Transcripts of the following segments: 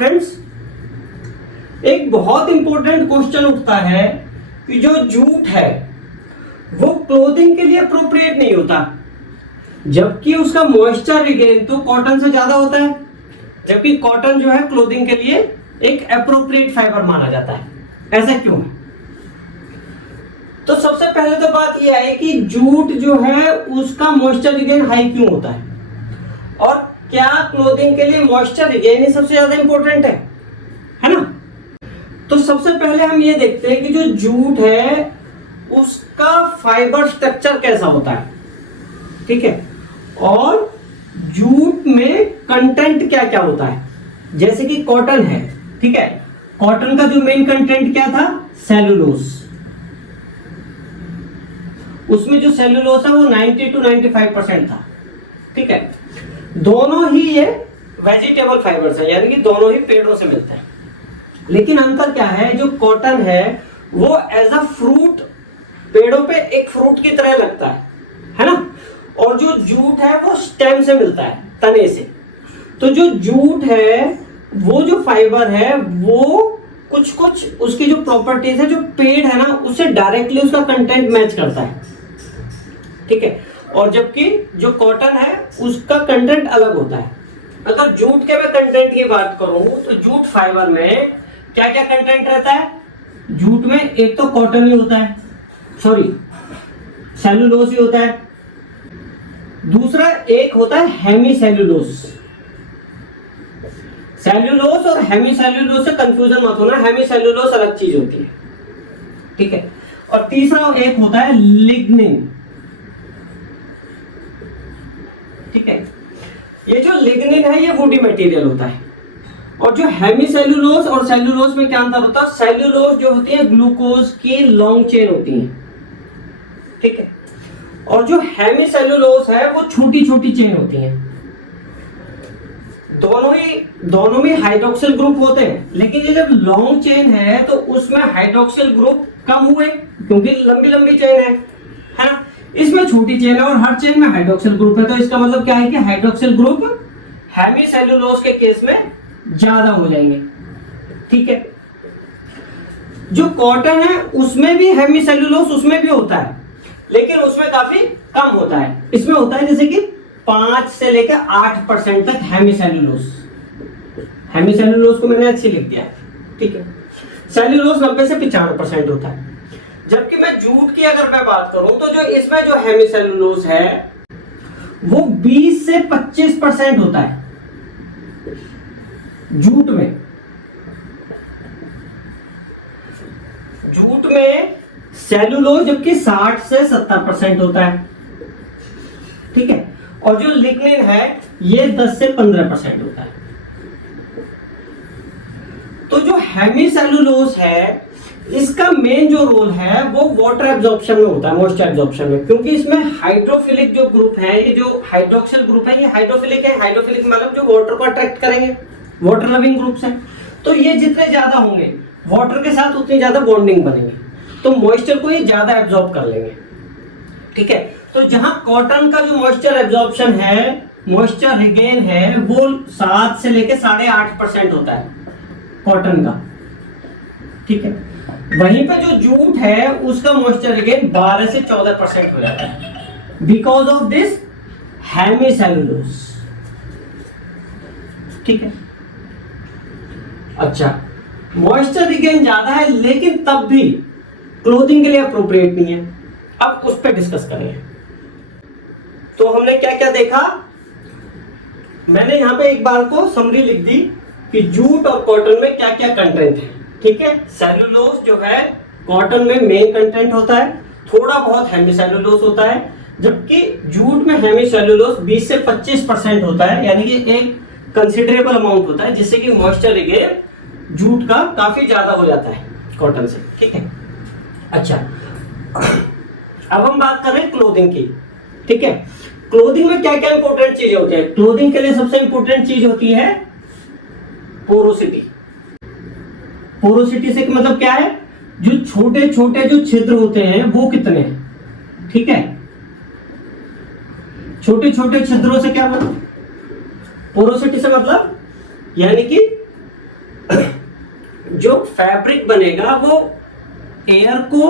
Friends, एक बहुत important question उठता है कि जो जूट है वो क्लोथिंग के लिए अप्रोप्रिएट नहीं होता, जबकि उसका मॉइस्चर रिगेन तो कॉटन से ज्यादा होता है, जबकि कॉटन जो है क्लोथिंग के लिए एक अप्रोप्रिएट फाइबर माना जाता है। ऐसा क्यों है? तो सबसे पहले तो बात यह है कि जूट जो है उसका मॉइस्चर रिगेन हाई क्यों होता है, और क्या क्लोथिंग के लिए मॉइस्चर रिगेन ही सबसे ज्यादा इंपॉर्टेंट है ना? तो सबसे पहले हम ये देखते हैं कि जो जूट है उसका फाइबर स्ट्रक्चर कैसा होता है, ठीक है, और जूट में कंटेंट क्या क्या होता है। जैसे कि कॉटन है, ठीक है, कॉटन का जो मेन कंटेंट क्या था, सेलुलोज। उसमें जो सेलुलोज है वो 90 to 95% था, ठीक है। दोनों ही ये वेजिटेबल फाइबर्स है, यानी कि दोनों ही पेड़ों से मिलते हैं। लेकिन अंतर क्या है, जो कॉटन है वो एज अ फ्रूट पेड़ों पे एक फ्रूट की तरह लगता है ना, और जो जूट है वो स्टेम से मिलता है, तने से। तो जो जूट है वो जो फाइबर है वो कुछ कुछ उसकी जो प्रॉपर्टीज है जो पेड़ है ना उससे डायरेक्टली उसका कंटेंट मैच करता है, ठीक है, और जबकि जो कॉटन है उसका कंटेंट अलग होता है। अगर जूट के मैं कंटेंट की बात करूं तो जूट फाइबर में क्या क्या कंटेंट रहता है? जूट में एक तो कॉटन ही होता है, सॉरी सेलुलोज ही होता है, दूसरा एक होता है हेमी सेलुलोज। सेलुलोज और हेमी सेलुलोज से कंफ्यूजन मत होना, हेमी सेलुलोज अलग चीज होती है, ठीक है, और तीसरा एक होता है लिग्निन, ठीक है। ये जो लिग्निन है ये वुडी मटेरियल होता है, और जो हेमी सेलुलोज और सेलुलोज में क्या अंतर होता है? सेलुलोज जो होती है ग्लूकोज की लॉन्ग चेन होती है, ठीक है, और जो हेमी सेलुलोज है वो छोटी छोटी चेन होती है। दोनों में हाइड्रोक्सिल ग्रुप होते हैं, लेकिन ये जब लॉन्ग चेन है तो उसमें हाइड्रोक्सिल ग्रुप कम हुए क्योंकि लंबी लंबी चेन है ना। इसमें छोटी चेन है और हर चेन में हाइड्रोक्सिल ग्रुप है, तो इसका मतलब क्या है कि हाइड्रोक्सिल ग्रुप हेमी सेलुलोज के केस में ज्यादा हो जाएंगे, ठीक है। जो कॉटन है उसमें भी हेमी सेलुलोज उसमें भी होता है, लेकिन उसमें काफी कम होता है। इसमें होता है जैसे कि 5 से लेकर 8% तक हेमी सेलुलोज। हेमी सेलुलोज को मैंने अच्छी लिख दिया, ठीक है। सेलुलोज 90 से 95% होता है। जबकि मैं जूट की अगर मैं बात करूं तो जो इसमें जो हेमी सेलुलोज है वो 20 से 25% होता है जूट में। जूट में सेलुलोज जबकि 60 से 70% होता है, ठीक है, और जो लिग्निन है ये 10 से 15% होता है। तो जो हेमी सेलुलोज है इसका मेन जो रोल है वो वाटर एब्जॉर्प्शन में होता है, मॉइस्चर एब्जॉर्प्शन में, क्योंकि इसमें हाइड्रोफिलिक जो ग्रुप है, ये जो हाइड्रोक्सिल ग्रुप है ये हाइड्रोफिलिक है। हाइड्रोफिलिक मतलब जो वाटर को अट्रैक्ट करेंगे, वाटर लविंग ग्रुप्स हैं। तो ये जितने ज्यादा होंगे वाटर के साथ उतनी ज्यादा बॉन्डिंग बनेगी, तो मॉइस्चर को ये ज्यादा एब्जॉर्ब कर लेंगे, ठीक है। तो जहां कॉटन का जो मॉइस्चर एब्जॉर्प्शन है, मॉइस्चर रिगेन है, वो 7 से लेकर 8.5% होता है कॉटन का, ठीक है। वहीं पे जो जूट है उसका मॉइस्चर रिगेन 12 से 14% हो जाता है because of this hemicellulose, ठीक है। अच्छा, मॉइस्चर रिगेन ज्यादा है लेकिन तब भी क्लोथिंग के लिए अप्रोप्रिएट नहीं है। अब उस पर डिस्कस करेंगे। तो हमने क्या क्या देखा, मैंने यहां पे एक बार को समरी लिख दी कि जूट और कॉटन में क्या क्या कंटेंट है, ठीक है। सेलुलोज जो है कॉटन में मेन कंटेंट होता है, थोड़ा बहुत हेमी सेलुलोज होता है, जबकि जूट में हेमी सेलुलोज 20 से 25% होता है, यानी कि एक कंसिडरेबल अमाउंट होता है, जिससे कि मॉइस्चर रिगेन जूट का काफी ज्यादा हो जाता है कॉटन से, ठीक है। अच्छा, अब हम बात कर रहे हैं क्लोथिंग की, ठीक है। क्लोथिंग में क्या क्या इंपॉर्टेंट चीजें होती है? क्लोथिंग के लिए सबसे इंपॉर्टेंट चीज होती है पोरोसिटी। पोरोसिटी से मतलब क्या है? जो छोटे छोटे जो छिद्र होते हैं वो कितने हैं, ठीक है। छोटे छोटे छिद्रों से क्या मतलब? पोरोसिटी से मतलब यानी कि जो फैब्रिक बनेगा वो एयर को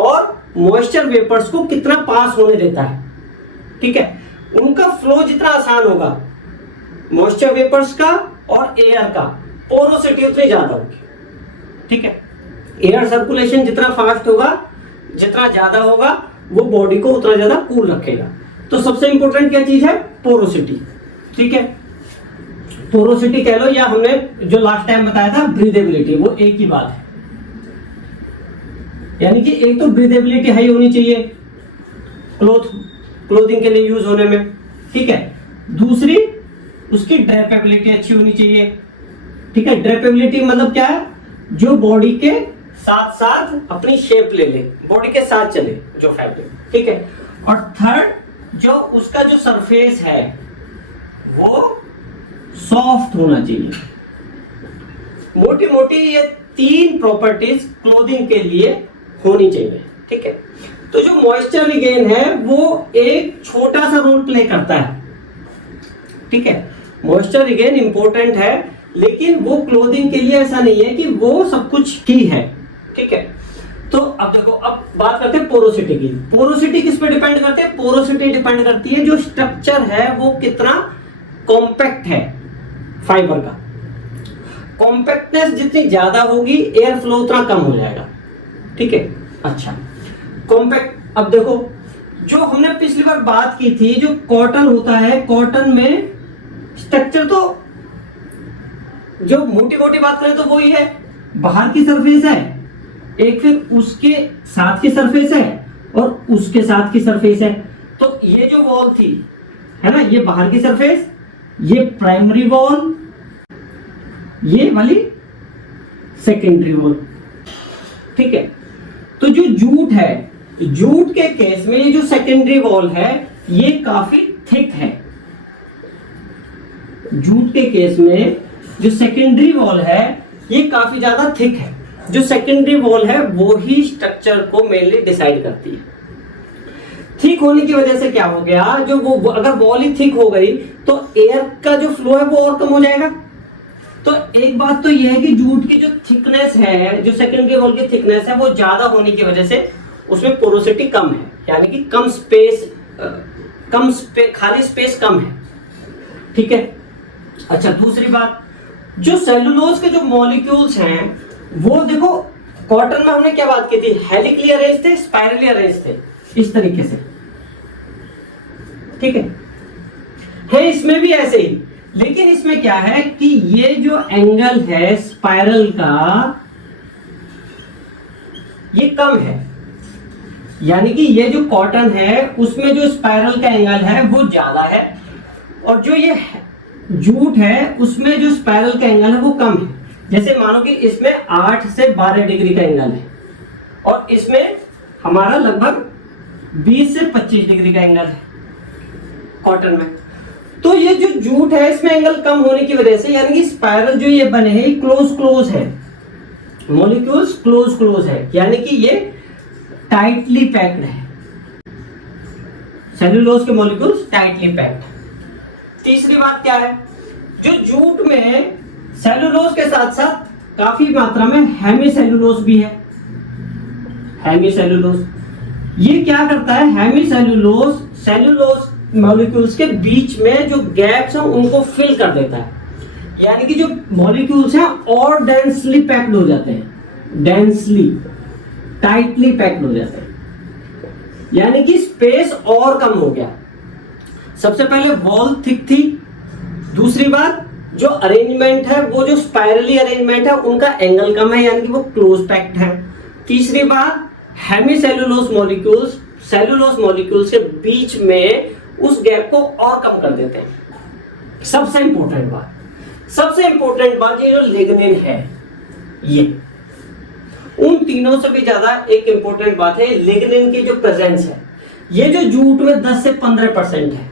और मॉइस्चर वेपर्स को कितना पास होने देता है, ठीक है। उनका फ्लो जितना आसान होगा, मॉइस्चर वेपर्स का और एयर का, पोरोसिटी उतनी ज्यादा होगी, ठीक है। एयर सर्कुलेशन जितना फास्ट होगा, जितना ज्यादा होगा, वो बॉडी को उतना ज्यादा कूल रखेगा। तो सबसे इंपॉर्टेंट क्या चीज है? पोरोसिटी, ठीक है। पोरोसिटी कह लो, या हमने जो लास्ट टाइम बताया था ब्रीदेबिलिटी, वो एक ही बात है। यानी कि एक तो ब्रीदेबिलिटी हाई होनी चाहिए क्लोथिंग के लिए यूज होने में, ठीक है। दूसरी, उसकी ड्रेपेबिलिटी अच्छी होनी चाहिए, ठीक है। ड्रेपेबिलिटी मतलब क्या है? जो बॉडी के साथ साथ अपनी शेप ले ले, बॉडी के साथ चले जो फैब्रिक, ठीक है। और थर्ड, जो उसका जो सरफेस है वो सॉफ्ट होना चाहिए। मोटी मोटी ये 3 प्रॉपर्टीज क्लोथिंग के लिए होनी चाहिए, ठीक है। तो जो मॉइस्चर रिगेन है वो एक छोटा सा रोल प्ले करता है, ठीक है। मॉइस्चर रिगेन इंपॉर्टेंट है, लेकिन वो क्लोथिंग के लिए ऐसा नहीं है कि वो सब कुछ की है, ठीक है। तो अब देखो, अब बात करते हैं पोरोसिटी की। पोरोसिटी किस पे डिपेंड करते हैं? पोरोसिटी डिपेंड करती है जो स्ट्रक्चर है वो कितना कॉम्पैक्ट है फाइबर का। कॉम्पैक्टनेस जितनी ज्यादा होगी, एयर फ्लो उतना कम हो जाएगा, ठीक है। अच्छा, कॉम्पैक्ट, अब देखो जो हमने पिछली बार बात की थी, जो कॉटन होता है, कॉटन में स्ट्रक्चर तो जो मोटी मोटी बात करें तो वही है, बाहर की सरफेस है एक, फिर उसके साथ की सरफेस है और उसके साथ की सरफेस है। तो ये जो वॉल थी, है ना, ये बाहर की सरफेस, ये प्राइमरी वॉल, ये वाली सेकेंडरी वॉल, ठीक है। तो जो जूट है, जूट के केस में ये जो सेकेंडरी वॉल है ये काफी थिक है। जूट के केस में जो सेकेंडरी वॉल है ये काफी ज्यादा थिक है। जो सेकेंडरी वॉल है वो ही स्ट्रक्चर को मेनली डिसाइड करती है। थिक होने की वजह से क्या हो गया, जो वो अगर वॉल ही थिक हो गई तो एयर का जो फ्लो है वो और कम हो जाएगा। तो एक बात तो ये है कि जूट की जो थिकनेस है, जो सेकेंडरी वॉल की थिकनेस है, वो ज्यादा होने की वजह से उसमें पोरोसिटी कम है, यानी कि खाली स्पेस कम है, ठीक है। अच्छा, दूसरी बात, जो सेलुलोज के जो मॉलिक्यूल्स हैं वो देखो, कॉटन में हमने क्या बात की थी, हेलिकली अरेंज थे, स्पाइरली अरेंज थे, इस तरीके से, ठीक है इसमें भी ऐसे ही। लेकिन इसमें क्या है कि ये जो एंगल है स्पाइरल का, ये कम है, यानी कि ये जो कॉटन है उसमें जो स्पाइरल का एंगल है वो ज्यादा है, और जो ये जूट है उसमें जो स्पाइरल का एंगल है वो कम है। जैसे मानो कि इसमें 8 से 12 डिग्री का एंगल है और इसमें हमारा लगभग 20 से 25 डिग्री का एंगल है कॉटन में। तो ये जो जूट है इसमें एंगल कम होने की वजह से, यानी कि स्पाइरल जो ये बने हैं क्लोज है, मॉलिक्यूल्स क्लोज है, यानी कि ये टाइटली पैक्ड है, सेलुलोज के मॉलिक्यूल्स टाइटली पैक्ड है। तीसरी बात क्या है, जो जूट में सेलुलोज के साथ साथ काफी मात्रा में हेमीसेलुलोज भी है। हेमीसेलुलोज ये क्या करता है, हेमीसेलुलोज सेलुलोज मॉलिक्यूल्स के बीच में जो गैप्स हैं उनको फिल कर देता है, यानी कि जो मॉलिक्यूल्स हैं और डेंसली पैक्ड हो जाते हैं, डेंसली टाइटली पैक्ड हो जाते हैं, यानी कि स्पेस और कम हो गया। सबसे पहले वॉल थिक थी, दूसरी बात जो अरेंजमेंट है वो जो स्पाइरली अरेंजमेंट है उनका एंगल कम है, यानी कि वो क्लोज पैक्ड है। तीसरी बात, हेमीसेलुलोज मॉलिक्यूल्स सेलुलोज मॉलिक्यूल्स के बीच में उस गैप को और कम कर देते हैं। सबसे इंपॉर्टेंट बात ये जो लिग्निन है, ये उन तीनों से भी ज्यादा एक इंपॉर्टेंट बात है, लिग्निन की जो प्रेजेंस है, ये जो जूट में 10 से 15% है,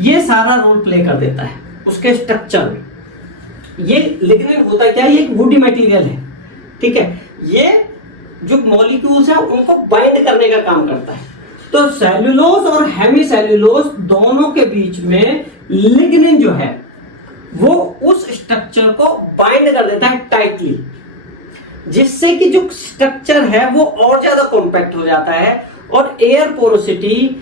ये सारा रोल प्ले कर देता है उसके स्ट्रक्चर में। ये लिग्निन होता क्या है, ये एक वुडी मटेरियल है, ठीक है। ये जो मॉलिक्यूल्स हैं उनको बाइंड करने का काम करता है। तो सेलुलोज और हेमीसेलुलोज दोनों के बीच में लिग्निन जो है वो उस स्ट्रक्चर को बाइंड कर देता है टाइटली, जिससे कि जो स्ट्रक्चर है वो और ज्यादा कॉम्पैक्ट हो जाता है और एयर पोरोसिटी,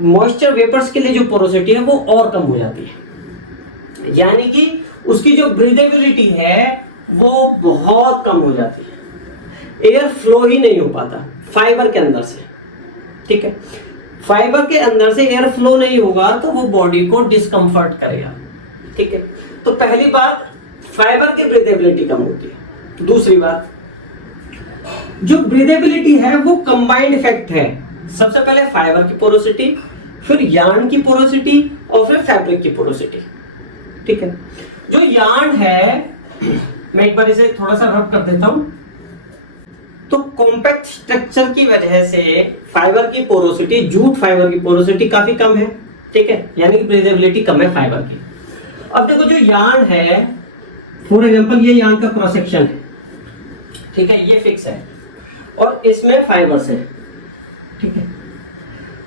मॉइस्चर वेपर्स के लिए जो पोरोसिटी है वो और कम हो जाती है, यानी कि उसकी जो ब्रीदेबिलिटी है वो बहुत कम हो जाती है, एयर फ्लो ही नहीं हो पाता फाइबर के अंदर से। ठीक है, फाइबर के अंदर से एयर फ्लो नहीं होगा तो वो बॉडी को डिस्कम्फर्ट करेगा। ठीक है, तो पहली बात फाइबर की ब्रीदेबिलिटी कम होती है। दूसरी बात, जो ब्रीदेबिलिटी है वो कंबाइंड इफेक्ट है, सबसे पहले फाइबर की पोरोसिटी, फिर यार्न की पोरोसिटी और फिर फैब्रिक की पोरोसिटी। ठीक है, जो यार्न है, मैं एक बार इसे थोड़ा सा रब कर देता हूं। तो कॉम्पैक्ट स्ट्रक्चर की वजह से फाइबर की पोरोसिटी, जूट फाइबर की पोरोसिटी काफी कम है। ठीक है, यानी कि ब्रीदेबिलिटी कम है फाइबर की। अब देखो जो यार्न है, फॉर एग्जांपल ये यार्न का क्रॉस सेक्शन है, ठीक है, ये फिक्स है और इसमें फाइबर्स है। ठीक है,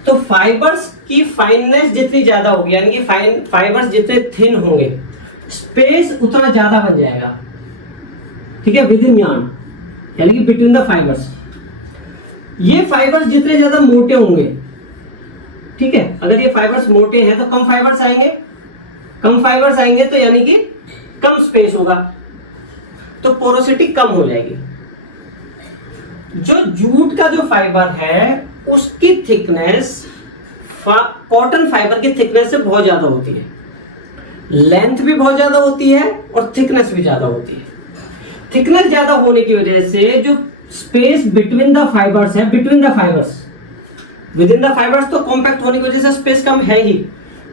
तो फाइबर्स की फाइननेस जितनी ज्यादा होगी, यानी कि फाइबर्स जितने थिन होंगे, स्पेस उतना ज्यादा बन जाएगा। ठीक है, विद इन यार्न, यानी कि बिटवीन द फाइबर्स। ये फाइबर्स जितने ज्यादा मोटे होंगे, ठीक है, अगर ये फाइबर्स मोटे हैं तो कम फाइबर्स आएंगे, कम फाइबर्स आएंगे तो यानी कि कम स्पेस होगा, तो पोरोसिटी कम हो जाएगी। जो जूट का जो फाइबर है उसकी थिकनेस कॉटन फाइबर की थिकनेस से बहुत ज्यादा होती है, लेंथ भी बहुत ज्यादा होती है और थिकनेस भी ज्यादा होती है। थिकनेस ज्यादा होने की वजह से जो स्पेस बिटवीन द फाइबर्स है, between the fibres, with in the fibres तो कॉम्पैक्ट होने की वजह से स्पेस कम है ही,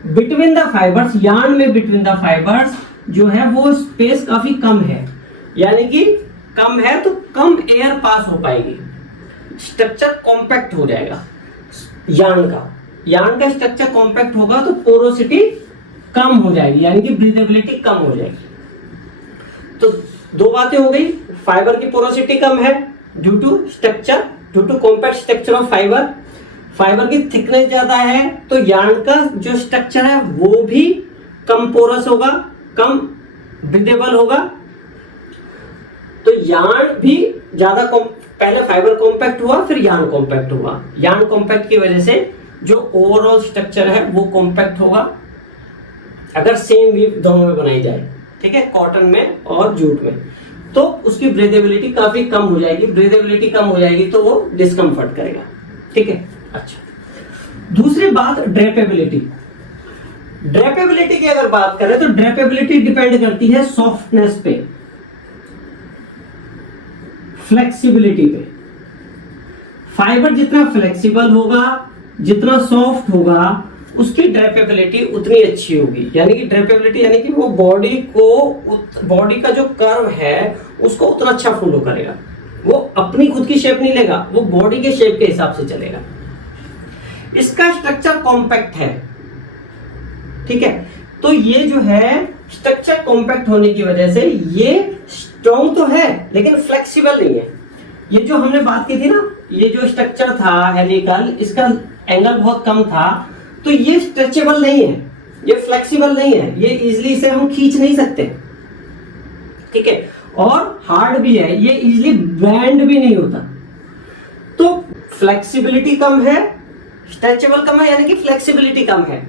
बिटवीन द फाइबर्स, यार्न में बिटवीन द फाइबर्स जो है वो स्पेस काफी कम है, यानी कि कम है तो कम एयर पास हो पाएगी, स्ट्रक्चर कॉम्पैक्ट हो जाएगा। यार्न का स्ट्रक्चर कॉम्पैक्ट होगा तो पोरोसिटी कम हो जाएगी, यानी कि ब्रीदेबिलिटी कम हो जाएगी। तो दो बातें हो गई, फाइबर की पोरोसिटी कम है due to structure, due to compact structure of fibre. Fibre की थिकनेस ज्यादा है तो यार्न का जो स्ट्रक्चर है वो भी कम पोरस होगा, कम ब्रीदेबल होगा। तो यार्न भी ज्यादा, पहले फाइबर कॉम्पैक्ट हुआ फिर यार्न कॉम्पैक्ट हुआ। यार्न कॉम्पैक्ट की वजह से जो ओवरऑल स्ट्रक्चर है वो कॉम्पैक्ट होगा अगर सेम वीव दोनों में बनाई जाए। ठीक है, कॉटन में और जूट में, तो उसकी ब्रीदेबिलिटी काफी कम हो जाएगी। ब्रीदेबिलिटी कम हो जाएगी तो वो डिस्कम्फर्ट करेगा। ठीक है, अच्छा, दूसरी बात ड्रेपेबिलिटी। ड्रेपेबिलिटी की अगर बात करें तो ड्रेपेबिलिटी डिपेंड करती है सॉफ्टनेस पे, फ्लेक्सिबिलिटी पे। फाइबर जितना फ्लेक्सिबल होगा, जितना सॉफ्ट होगा, उसकी ड्रेपेबिलिटी उतनी अच्छी होगी। यानी कि ड्रेपेबिलिटी यानी कि वो बॉडी का जो कर्व है उसको उतना अच्छा फॉलो करेगा, वो अपनी खुद की शेप नहीं लेगा, वो बॉडी के शेप के हिसाब से चलेगा। इसका स्ट्रक्चर कॉम्पैक्ट है। ठीक है, तो ये जो है स्ट्रक्चर कॉम्पैक्ट होने की वजह से ये स्ट्रॉन्ग तो है लेकिन फ्लेक्सिबल नहीं है। ये जो हमने बात की थी ना, ये जो स्ट्रक्चर था हेलिकल, इसका एंगल बहुत कम था, तो ये स्ट्रेचेबल नहीं है, ये फ्लेक्सिबल नहीं है, ये इजीली इसे हम खींच नहीं सकते। ठीक है, और हार्ड भी है, ये इजीली बेंड भी नहीं होता। तो फ्लेक्सिबिलिटी कम है, स्ट्रेचेबल कम है, यानी कि फ्लेक्सिबिलिटी कम है,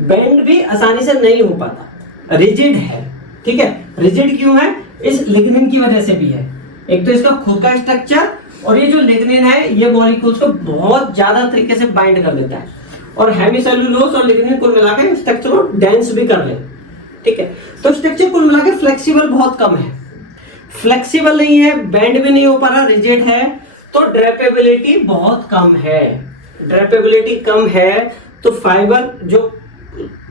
बेंड भी आसानी से नहीं हो पाता, रिजिड है। ठीक है, रिजिड क्यों है? इस लिग्निन की वजह से भी है। एक तो इसका खुद का स्ट्रक्चर, और ये जो लिग्निन है ये मॉलिक्यूल्स को बहुत ज्यादा तरीके से बाइंड कर देता है, और हेमिसेल्यूलोज और लिग्निन कुल मिलाकर स्ट्रक्चर को डेंस भी कर ले। ठीक है, तो स्ट्रक्चर कुल मिलाकर फ्लेक्सिबल बहुत कम है, फ्लेक्सिबल नहीं है, बेंड भी नहीं हो पा रहा, रिजिड है, तो ड्रेपेबिलिटी बहुत कम है। ड्रेपेबिलिटी कम है तो फाइबर जो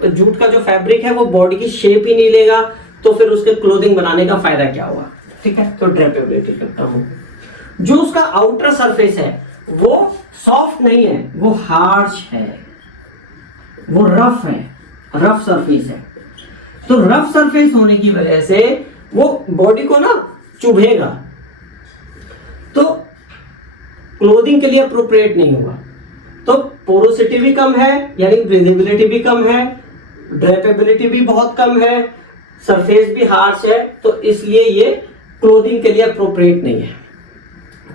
जूट का जो फैब्रिक है वो बॉडी की शेप ही नहीं लेगा, तो फिर उसके क्लोथिंग बनाने का फायदा क्या हुआ? ठीक है, तो ड्रेपेबिलिटी करता हूं। जो उसका आउटर सरफेस है वो सॉफ्ट नहीं है, वो हार्श है, वो रफ है, रफ सरफेस है। तो रफ सरफेस होने की वजह से वो बॉडी को ना चुभेगा, तो क्लोथिंग के लिए अप्रोप्रिएट नहीं होगा। तो पोरोसिटी भी कम है, यानी ब्रीदेबिलिटी भी कम है, ड्रेपेबिलिटी भी बहुत कम है, सरफेस भी हार्श है, तो इसलिए ये क्लोथिंग के लिए अप्रोप्रिएट नहीं है।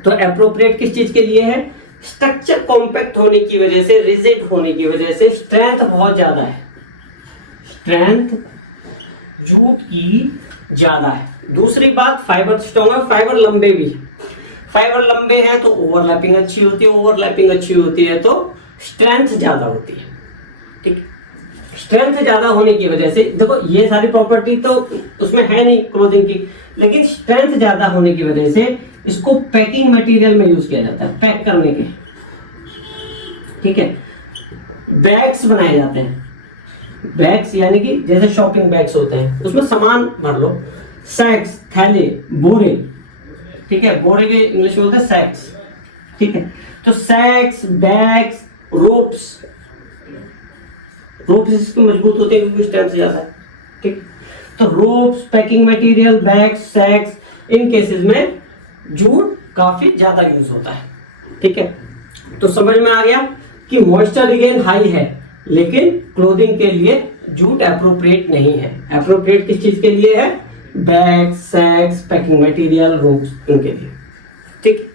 तो अप्रोप्रिएट किस चीज के लिए है? स्ट्रक्चर कॉम्पैक्ट होने की वजह से, रिजिड होने की वजह से स्ट्रेंथ बहुत ज्यादा है, स्ट्रेंथ जूट की ज्यादा है। दूसरी बात, फाइबर स्ट्रॉन्ग है, फाइबर लंबे भी है। फाइबर लंबे हैं तो ओवरलैपिंग अच्छी होती है, ओवरलैपिंग अच्छी होती है तो स्ट्रेंथ ज्यादा होती है। ठीक, स्ट्रेंथ ज्यादा होने की वजह से, देखो ये सारी प्रॉपर्टी तो उसमें है नहीं क्लोथिंग की, लेकिन स्ट्रेंथ ज्यादा होने की वजह से इसको पैकिंग मटेरियल में यूज किया जाता है, पैक करने के। ठीक है, बैग्स बनाए जाते हैं, बैग्स यानी कि जैसे शॉपिंग बैग्स होते हैं, उसमें सामान भर लो। सैक्स, थैले, बोरे। ठीक है, बोरे के इंग्लिश में बोलते हैं सैक्स। ठीक है, तो सैक्स, बैग्स, रोप्स, रोप्स इसके मजबूत होते हैं क्योंकि स्ट्रेंथ ज्यादा है। ठीक, तो रोप्स, पैकिंग मटेरियल, बैग्स, सैक्स, इन केसेस में जूट काफी ज्यादा यूज होता है। ठीक है, तो समझ में आ गया कि मॉइस्चर रिगेन हाई है, लेकिन क्लोथिंग के लिए जूट एप्रोप्रिएट नहीं है। एप्रोप्रिएट किस चीज के लिए है? बैग, सैक्स, पैकिंग मटेरियल, रोप्स, इनके लिए। ठीक।